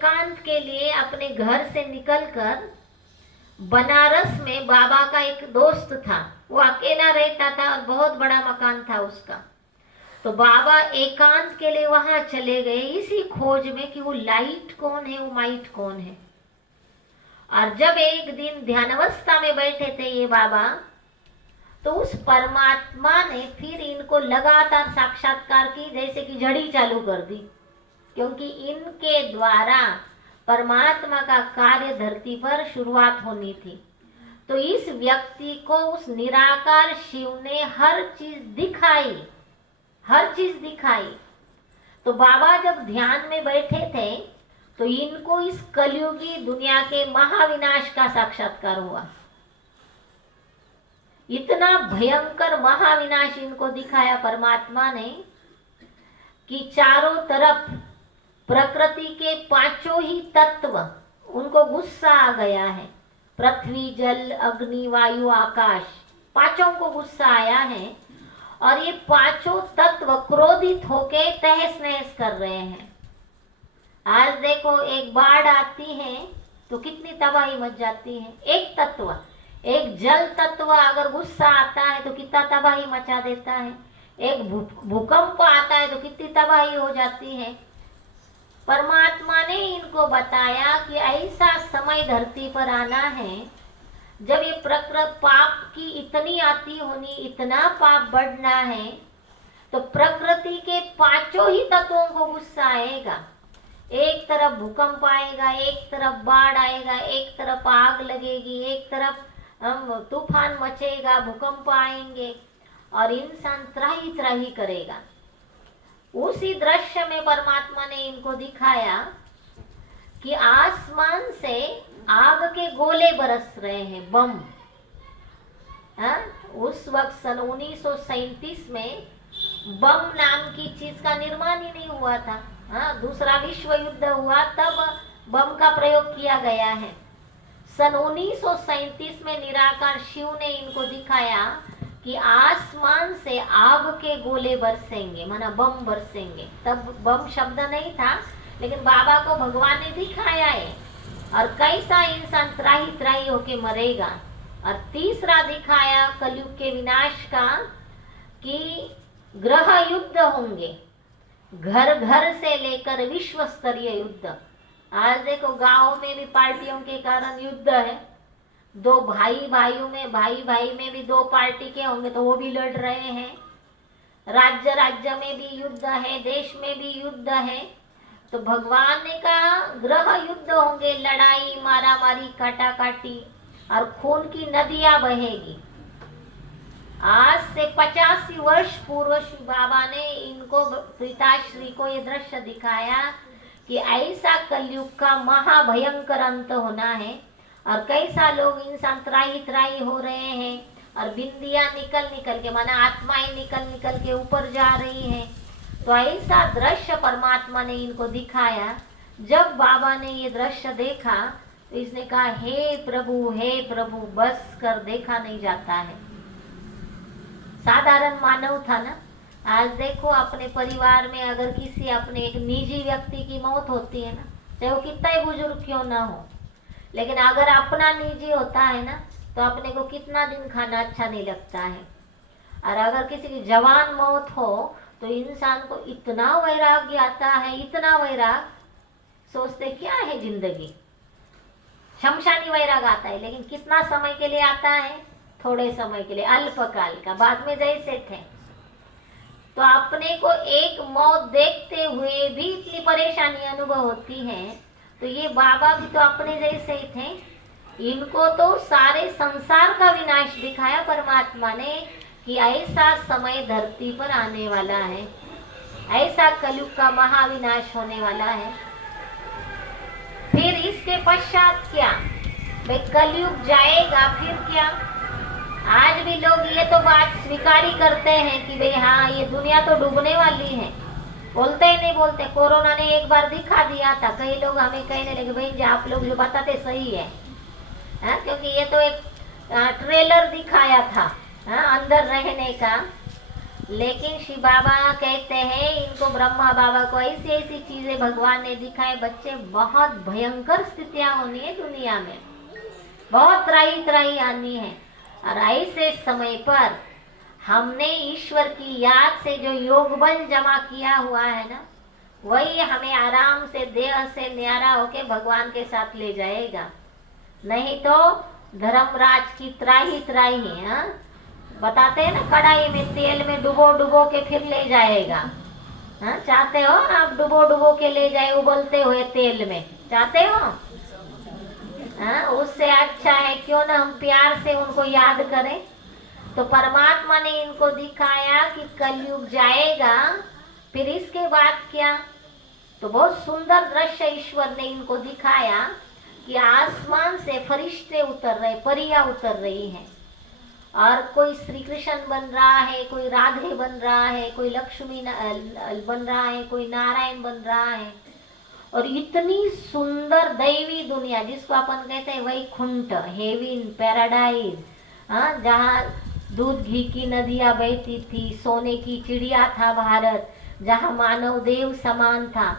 एकांत के लिए अपने घर से निकलकर बनारस में बाबा का एक दोस्त था, वो अकेला रहता था और बहुत बड़ा मकान था उसका। तो बाबा एकांत के लिए वहां चले गए इसी खोज में कि वो लाइट कौन है, वो माइट कौन है। और जब एक दिन ध्यानावस्था में बैठे थे ये बाबा, तो उस परमात्मा ने फिर इनको लगातार साक्षात्कार की, जैसे कि झड़ी चालू कर दी, क्योंकि इनके द्वारा परमात्मा का कार्य धरती पर शुरुआत होनी थी। तो इस व्यक्ति को उस निराकार शिव ने हर चीज दिखाई, हर चीज दिखाई। तो बाबा जब ध्यान में बैठे थे तो इनको इस कलयुगी दुनिया के महाविनाश का साक्षात्कार हुआ। इतना भयंकर महाविनाश इनको दिखाया परमात्मा ने कि चारों तरफ प्रकृति के पांचों ही तत्व, उनको गुस्सा आ गया है। पृथ्वी, जल, अग्नि, वायु, आकाश, पांचों को गुस्सा आया है और ये पांचों तत्व क्रोधित होके तहस नहस कर रहे हैं। आज देखो, एक बाढ़ आती है तो कितनी तबाही मच जाती है। एक तत्व, एक जल तत्व अगर गुस्सा आता है तो कितना तबाही मचा देता है। एक भूकंप आता है तो कितनी तबाही हो जाती है। परमात्मा ने इनको बताया कि ऐसा समय धरती पर आना है जब ये प्रकृति पाप की इतनी आती होनी, इतना पाप बढ़ना है, तो प्रकृति के पांचों ही तत्वों को गुस्सा आएगा। एक तरफ भूकंप आएगा, एक तरफ बाढ़ आएगा, एक तरफ आग लगेगी, एक तरफ तूफान मचेगा, भूकंप आएंगे और इंसान त्राही त्राही करेगा। उसी दृश्य में परमात्मा ने इनको दिखाया कि आसमान से आग के गोले बरस रहे हैं, बम। उस वक्त सन 1937 में बम नाम की चीज का निर्माण ही नहीं हुआ था। दूसरा विश्व युद्ध हुआ तब बम का प्रयोग किया गया है। सन 1937 में निराकार शिव ने इनको दिखाया कि आसमान से आग के गोले बरसेंगे, माना बम बरसेंगे। तब बम शब्द नहीं था, लेकिन बाबा को भगवान ने दिखाया है और कैसा इंसान त्राही त्राही होके मरेगा। और तीसरा दिखाया कलयुग के विनाश का कि ग्रह युद्ध होंगे, घर घर से लेकर विश्व स्तरीय युद्ध। आज देखो, गांव में भी पार्टियों के कारण युद्ध है। दो भाई भाइयों में, भाई भाई में भी दो पार्टी के होंगे तो वो भी लड़ रहे हैं। राज्य राज्य में भी युद्ध है, देश में भी युद्ध है। तो भगवान ने कहा ग्रह युद्ध होंगे, लड़ाई, मारा मारी, काटा काटी और खून की नदियां बहेगी। आज से 85 वर्ष पूर्व श्री बाबा ने इनको, पिताश्री को ये दृश्य दिखाया कि ऐसा कलयुग का महाभयंकर अंत होना है और कैसा लोग इंसान त्राही त्राही हो रहे हैं और बिंदियां निकल निकल के, माना आत्माएं निकल निकल के ऊपर जा रही हैं। तो ऐसा दृश्य परमात्मा ने इनको दिखाया। जब बाबा ने ये दृश्य देखा तो इसने कहा, हे प्रभु, बस कर, देखा नहीं जाता है। साधारण मानव था ना। आज देखो, अपने परिवार में अगर किसी अपने एक निजी व्यक्ति की मौत होती है ना, चाहे वो कितना ही बुजुर्ग क्यों ना हो, लेकिन अगर अपना निजी होता है ना तो अपने को कितना दिन खाना अच्छा नहीं लगता है। और अगर किसी की जवान मौत हो तो इंसान को इतना वैराग्य आता है, इतना वैराग, सोचते क्या है जिंदगी, शमशानी वैराग आता है। लेकिन कितना समय के लिए आता है? थोड़े समय के लिए, अल्पकाल का, बाद में जैसे थे। तो अपने को एक मौत देखते हुए भी इतनी परेशानी अनुभव होती है। तो ये बाबा भी तो अपने जैसे ही थे। इनको तो सारे संसार का विनाश दिखाया परमात्मा ने कि ऐसा समय धरती पर आने वाला है, ऐसा कलयुग का महाविनाश होने वाला है। फिर इसके पश्चात क्या? भाई कलयुग जाएगा, फिर क्या? आज भी लोग ये तो बात स्वीकार ही करते हैं कि भाई हाँ, ये दुनिया तो डूबने वाली है। बोलते ही नहीं बोलते। कोरोना ने एक बार दिखा दिया था। कई लोग हमें कहने लगे, भाई जी आप लोग जो बताते सही है, क्योंकि ये तो एक ट्रेलर दिखाया था अंदर रहने का। लेकिन शिव बाबा कहते हैं इनको, ब्रह्मा बाबा को ऐसी ऐसी चीजें भगवान ने दिखाए, बच्चे बहुत भयंकर स्थितियां होनी है दुनिया में, बहुत त्राही त्राही आनी है। और ऐसे समय पर हमने ईश्वर की याद से जो योग बल जमा किया हुआ है ना, वही हमें आराम से देह से न्यारा होके भगवान के साथ ले जाएगा। नहीं तो धर्मराज की त्राही त्राही है, बताते हैं ना, कढ़ाई में तेल में डुबो डुबो के फिर ले जाएगा। हाँ, चाहते हो आप डुबो डुबो के ले जाए उबलते हुए तेल में, चाहते हो? हाँ, उससे अच्छा है क्यों ना हम प्यार से उनको याद करें। तो परमात्मा ने इनको दिखाया कि कलयुग जाएगा, फिर इसके बाद क्या। तो बहुत सुंदर दृश्य ईश्वर ने इनको दिखाया कि आसमान से फरिश्ते उतर रहे, परियां उतर रही हैं, और कोई श्री कृष्ण बन रहा है, कोई राधे बन रहा है, कोई लक्ष्मी बन रहा है, कोई नारायण बन रहा है। और इतनी सुंदर दैवी दुनिया जिसको अपन कहते हैं वैकुंठ, हेवन, पैराडाइज, जहाँ दूध घी की नदियाँ बहती थी, सोने की चिड़िया था भारत, जहाँ मानव देव समान था,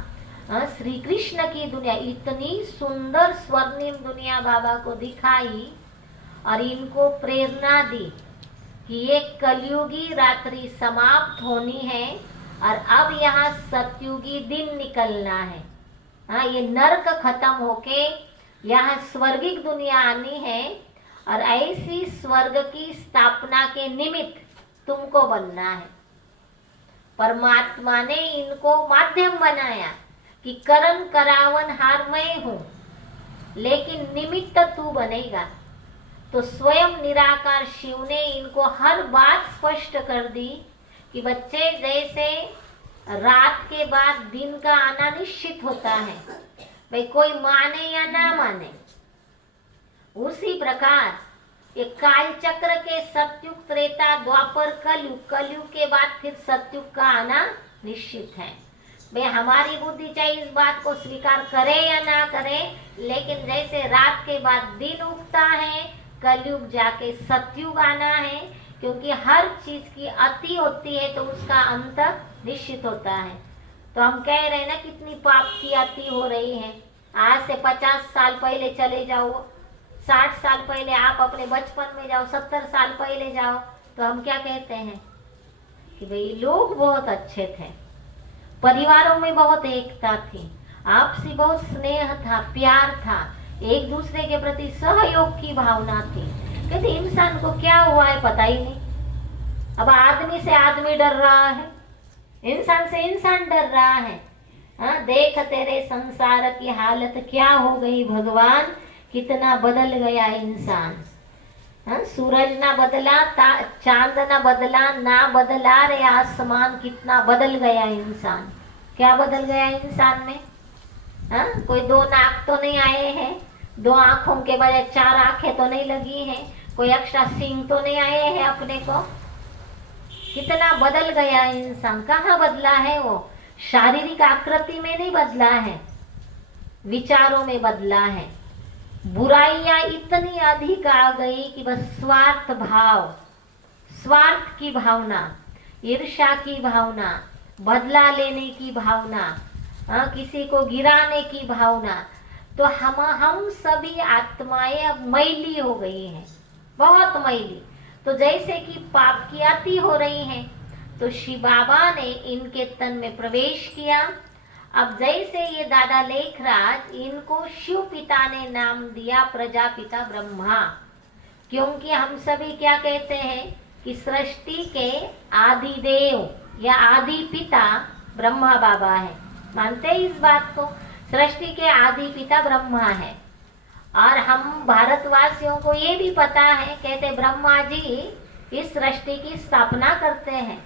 श्री कृष्ण की दुनिया, इतनी सुंदर स्वर्णिम दुनिया बाबा को दिखाई और इनको प्रेरणा दी कि ये कलयुगी रात्रि समाप्त होनी है और अब यहाँ सतयुगी दिन निकलना है। हाँ, ये नरक खत्म होके यहाँ स्वर्गिक दुनिया आनी है, और ऐसी स्वर्ग की स्थापना के निमित्त तुमको बनना है। परमात्मा ने इनको माध्यम बनाया कि करन करावन हार मैं हूं, लेकिन निमित्त तू बनेगा। तो स्वयं निराकार शिव ने इनको हर बात स्पष्ट कर दी कि बच्चे, जैसे रात के बाद दिन का आना निश्चित होता है, भाई कोई माने या ना माने, उसी प्रकार ये काल चक्र के सतयुग, त्रेता, द्वापर, कलयुग, कलयुग के बाद फिर सतयुग का आना निश्चित है। भाई हमारी बुद्धि चाहे इस बात को स्वीकार करे या ना करे, लेकिन जैसे रात के बाद दिन उगता है, कलयुग जाके सतयुग आना है, क्योंकि हर चीज की अति होती है तो उसका अंत निश्चित होता है। तो हम कह रहे हैं ना, कितनी पाप की अति हो रही है। आज से 50 साल पहले चले जाओ, 60 साल पहले आप अपने बचपन में जाओ, 70 साल पहले जाओ, तो हम क्या कहते हैं कि भाई लोग बहुत अच्छे थे, परिवारों में बहुत एकता थी, आपसी बहुत स्नेह था, प्यार था, एक दूसरे के प्रति सहयोग की भावना थी। कहते इंसान को क्या हुआ है पता ही नहीं। अब आदमी से आदमी डर रहा है, इंसान से इंसान डर रहा है। हाँ, देख तेरे संसार की हालत क्या हो गई भगवान, कितना बदल गया इंसान। हाँ, सूरज ना बदला, चांद ना बदला, ना बदला रे आसमान, कितना बदल गया इंसान। क्या बदल गया इंसान में? हाँ, कोई 2 नाक तो नहीं आए हैं, 2 आंखों के बजाय 4 आंखें तो नहीं लगी हैं, कोई एक्स्ट्रा सींग तो नहीं आए हैं अपने को। कितना बदल गया इंसान। कहाँ बदला है वो? शारीरिक आकृति में नहीं बदला है, विचारों में बदला है। बुराइयां इतनी अधिक आ गई कि बस स्वार्थ भाव, स्वार्थ की भावना, ईर्ष्या की भावना, बदला लेने की भावना, किसी को गिराने की भावना। तो हम सभी आत्माएं अब मैली हो गई हैं, बहुत मैली। तो जैसे कि पाप की अति हो रही है, तो शिव बाबा ने इनके तन में प्रवेश किया। अब जैसे ये दादा लेखराज, इनको शिव पिता ने नाम दिया प्रजापिता ब्रह्मा, क्योंकि हम सभी क्या कहते हैं कि सृष्टि के आदि देव या आदि पिता ब्रह्मा बाबा है। मानते हैं इस बात को? सृष्टि के आदि पिता ब्रह्मा है। और हम भारतवासियों को ये भी पता है, कहते ब्रह्मा जी इस सृष्टि की स्थापना करते हैं।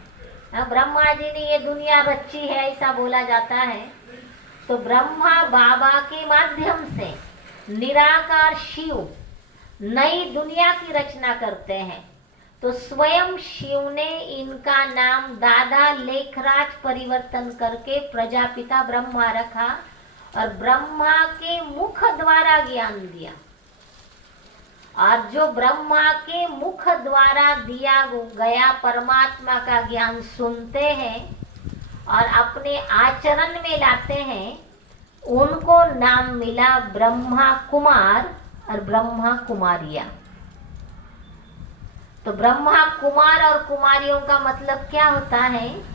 ब्रह्मा जी ने ये दुनिया रची है, ऐसा बोला जाता है। तो ब्रह्मा बाबा के माध्यम से निराकार शिव नई दुनिया की रचना करते हैं। तो स्वयं शिव ने इनका नाम दादा लेखराज परिवर्तन करके प्रजापिता ब्रह्मा रखा और ब्रह्मा के मुख द्वारा ज्ञान दिया। और जो ब्रह्मा के मुख द्वारा दिया गया परमात्मा का ज्ञान सुनते हैं और अपने आचरण में लाते हैं, उनको नाम मिला ब्रह्मा कुमार और ब्रह्मा कुमारिया। तो ब्रह्मा कुमार और कुमारियों का मतलब क्या होता है?